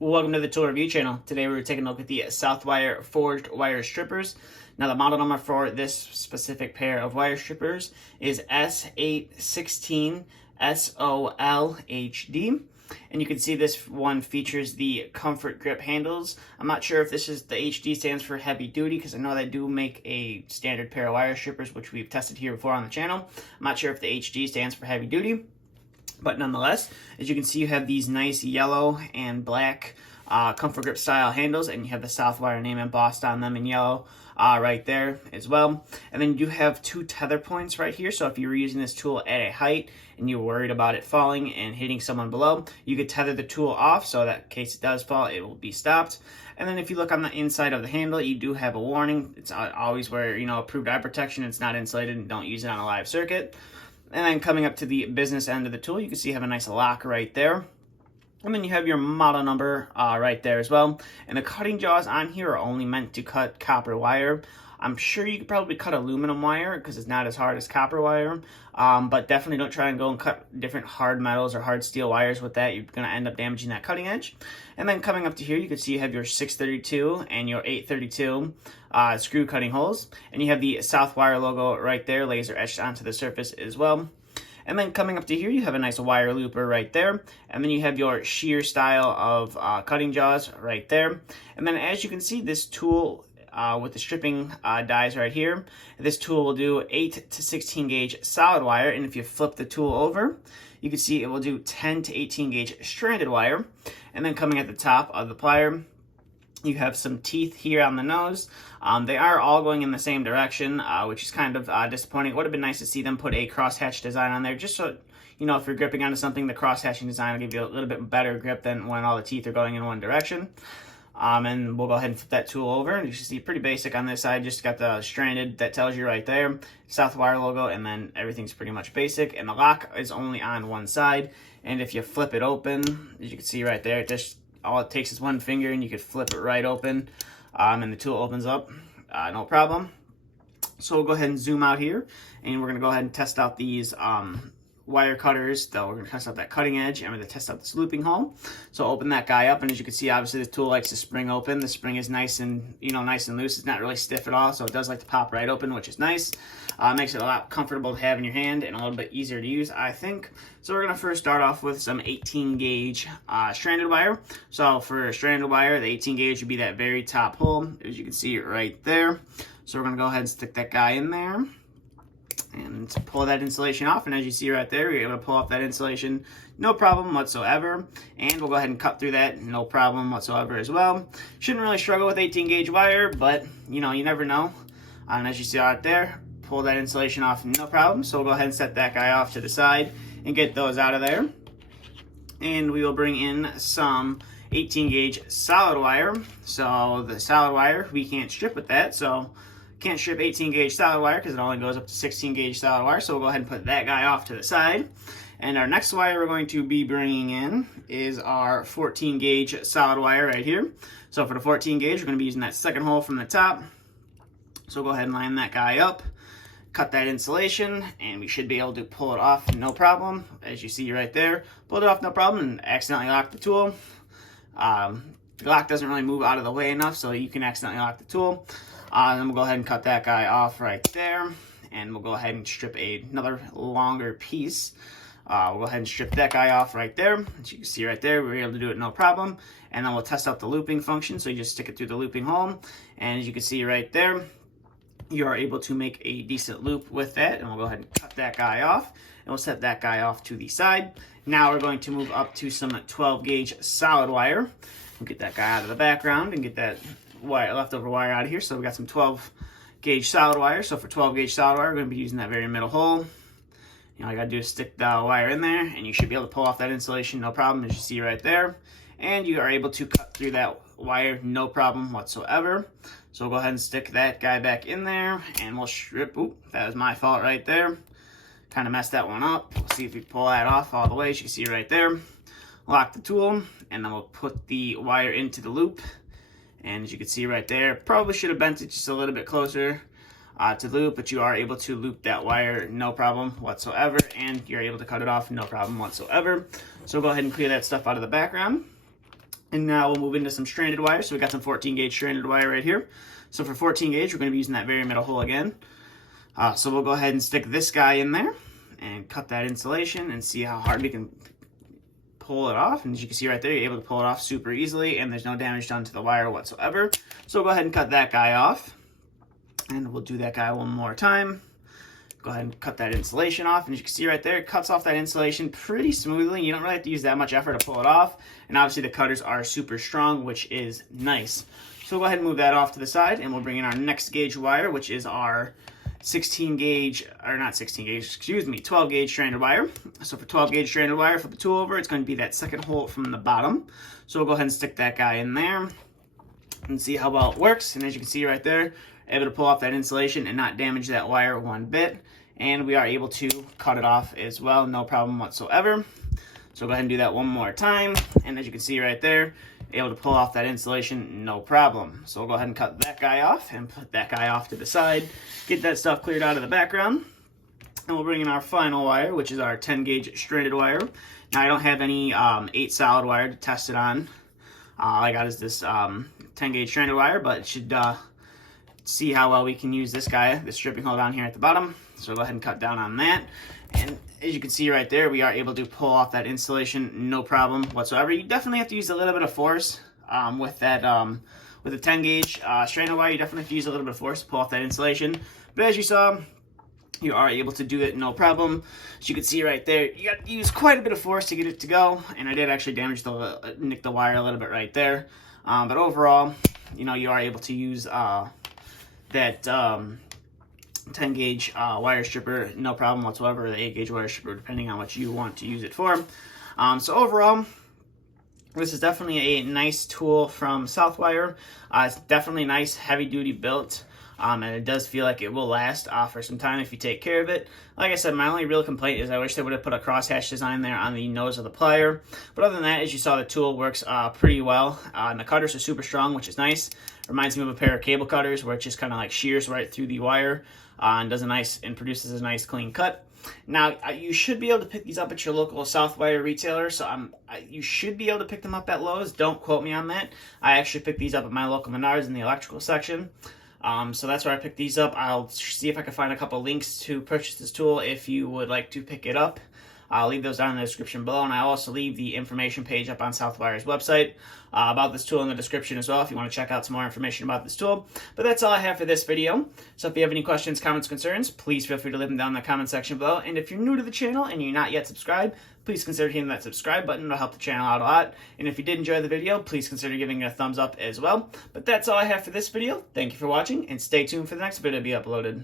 Welcome to the tool review channel. Today we're taking a look at the Southwire Forged Wire Strippers. Now the model number for this specific pair of wire strippers is S816SOLHD. And you can see this one features the comfort grip handles. I'm not sure if this is the HD stands for heavy duty, because I know they do make a standard pair of wire strippers, which we've tested here before on the channel. I'm not sure if the HD stands for heavy duty. But nonetheless, as you can see, you have these nice yellow and black comfort grip style handles, and you have the Southwire name embossed on them in yellow right there as well. And then you have two tether points right here, so if you were using this tool at a height and you were worried about it falling and hitting someone below, you could tether the tool off so that in case it does fall, it will be stopped. And then if you look on the inside of the handle, you do have a warning. It's always where, approved eye protection, it's not insulated, and don't use it on a live circuit. And then coming up to the business end of the tool, you can see you have a nice lock right there. And then you have your model number right there as well. And the cutting jaws on here are only meant to cut copper wire. I'm sure you could probably cut aluminum wire because it's not as hard as copper wire. But definitely don't try and go and cut different hard metals or hard steel wires with that. You're going to end up damaging that cutting edge. And then coming up to here, you can see you have your 632 and your 832 screw cutting holes. And you have the Southwire logo right there, laser etched onto the surface as well. And then coming up to here, you have a nice wire looper right there. And then you have your shear style of cutting jaws right there. And then as you can see, this tool with the stripping dies right here, this tool will do 8 to 16 gauge solid wire. And if you flip the tool over, you can see it will do 10 to 18 gauge stranded wire. And then coming at the top of the plier, you have some teeth here on the nose. They are all going in the same direction, which is kind of disappointing. It would have been nice to see them put a crosshatch design on there, just so, if you're gripping onto something, the crosshatching design will give you a little bit better grip than when all the teeth are going in one direction. And we'll go ahead and flip that tool over, and you can see pretty basic on this side. Just got the stranded that tells you right there, Southwire logo, and then everything's pretty much basic. And the lock is only on one side. And if you flip it open, as you can see right there, all it takes is one finger and you could flip it right open, and the tool opens up, no problem. So we'll go ahead and zoom out here, and we're going to go ahead and test out these wire cutters. We're going to test out that cutting edge, and we're going to test out this looping hole. So open that guy up, and as you can see, obviously the tool likes to spring open. The spring is nice and nice and loose. It's not really stiff at all, so it does like to pop right open, which is nice. Makes it a lot comfortable to have in your hand and a little bit easier to use, I think. So we're going to first start off with some 18 gauge stranded wire. So for stranded wire, the 18 gauge would be that very top hole, as you can see right there. So we're going to go ahead and stick that guy in there and pull that insulation off. And as you see right there, you're able to pull off that insulation, no problem whatsoever. And we'll go ahead and cut through that, no problem whatsoever as well. Shouldn't really struggle with 18 gauge wire, but you never know. And as you see out there, pull that insulation off, no problem. So we'll go ahead and set that guy off to the side and get those out of there. And we will bring in some 18 gauge solid wire. So the solid wire, we can't strip with that, so can't strip 18 gauge solid wire because it only goes up to 16 gauge solid wire. So we'll go ahead and put that guy off to the side. And our next wire we're going to be bringing in is our 14 gauge solid wire right here. So for the 14 gauge, we're going to be using that second hole from the top. So we'll go ahead and line that guy up, cut that insulation, and we should be able to pull it off no problem. As you see right there, pulled it off no problem and accidentally locked the tool. The lock doesn't really move out of the way enough, so you can accidentally lock the tool. Then we'll go ahead and cut that guy off right there, and we'll go ahead and strip another longer piece. We'll go ahead and strip that guy off right there. As you can see right there, we were able to do it no problem. And then we'll test out the looping function, so you just stick it through the looping hole. And as you can see right there, you are able to make a decent loop with that. And we'll go ahead and cut that guy off, and we'll set that guy off to the side. Now we're going to move up to some 12 gauge solid wire. We'll get that guy out of the background and get that leftover wire out of here. So we got some 12 gauge solid wire. So for 12 gauge solid wire, we're going to be using that very middle hole. All you got to do is stick the wire in there, and you should be able to pull off that insulation no problem, as you see right there. And you are able to cut through that wire no problem whatsoever. So we'll go ahead and stick that guy back in there, and we'll strip. Oop, that was my fault right there. Kind of messed that one up. We'll see if we pull that off all the way, as you can see right there. Lock the tool, and then we'll put the wire into the loop. And as you can see right there, probably should have bent it just a little bit closer to the loop, but you are able to loop that wire no problem whatsoever, and you're able to cut it off no problem whatsoever. So we'll go ahead and clear that stuff out of the background. And now we'll move into some stranded wire. So we got some 14 gauge stranded wire right here. So for 14 gauge, we're going to be using that very middle hole again. So we'll go ahead and stick this guy in there and cut that insulation and see how hard we can pull it off. And as you can see right there, you're able to pull it off super easily and there's no damage done to the wire whatsoever. So we'll go ahead and cut that guy off. And we'll do that guy one more time. Go ahead and cut that insulation off. And as you can see right there, it cuts off that insulation pretty smoothly. You don't really have to use that much effort to pull it off. And obviously the cutters are super strong, which is nice. So we'll go ahead and move that off to the side and we'll bring in our next gauge wire, which is our 16 gauge, or not 16 gauge, excuse me, 12 gauge stranded wire. So for 12 gauge stranded wire, flip the tool over, it's going to be that second hole from the bottom. So we'll go ahead and stick that guy in there and see how well it works. And as you can see right there, able to pull off that insulation and not damage that wire one bit. And we are able to cut it off as well, no problem whatsoever. So go ahead and do that one more time. And as you can see right there, able to pull off that insulation, no problem. So we'll go ahead and cut that guy off and put that guy off to the side. Get that stuff cleared out of the background. And we'll bring in our final wire, which is our 10 gauge stranded wire. Now I don't have any 8 solid wire to test it on. All I got is this 10 gauge stranded wire, but it should see how well we can use this guy, this stripping hole down here at the bottom. So we'll go ahead and cut down on that. And as you can see right there, we are able to pull off that insulation, no problem whatsoever. You definitely have to use a little bit of force with that, with the 10 gauge stranded wire. You definitely have to use a little bit of force to pull off that insulation. But as you saw, you are able to do it, no problem. As you can see right there, you got to use quite a bit of force to get it to go. And I did actually nick the wire a little bit right there. But overall, you know, you are able to use that 10 gauge wire stripper, no problem whatsoever, or the 8 gauge wire stripper, depending on what you want to use it for. So overall, this is definitely a nice tool from Southwire. It's definitely nice, heavy duty built. And it does feel like it will last for some time if you take care of it. Like I said, my only real complaint is I wish they would have put a crosshatch design there on the nose of the plier. But other than that, as you saw, the tool works pretty well. And the cutters are super strong, which is nice. Reminds me of a pair of cable cutters where it just kind of like shears right through the wire and does a nice and produces a nice clean cut. Now, you should be able to pick these up at your local Southwire retailer, so you should be able to pick them up at Lowe's. Don't quote me on that. I actually picked these up at my local Menards in the electrical section. So that's where I picked these up. I'll see if I can find a couple links to purchase this tool if you would like to pick it up. I'll leave those down in the description below, and I'll also leave the information page up on Southwire's website about this tool in the description as well if you want to check out some more information about this tool. But that's all I have for this video. So if you have any questions, comments, concerns, please feel free to leave them down in the comment section below. And if you're new to the channel and you're not yet subscribed, please consider hitting that subscribe button. It'll help the channel out a lot. And if you did enjoy the video, please consider giving it a thumbs up as well. But that's all I have for this video. Thank you for watching, and stay tuned for the next video to be uploaded.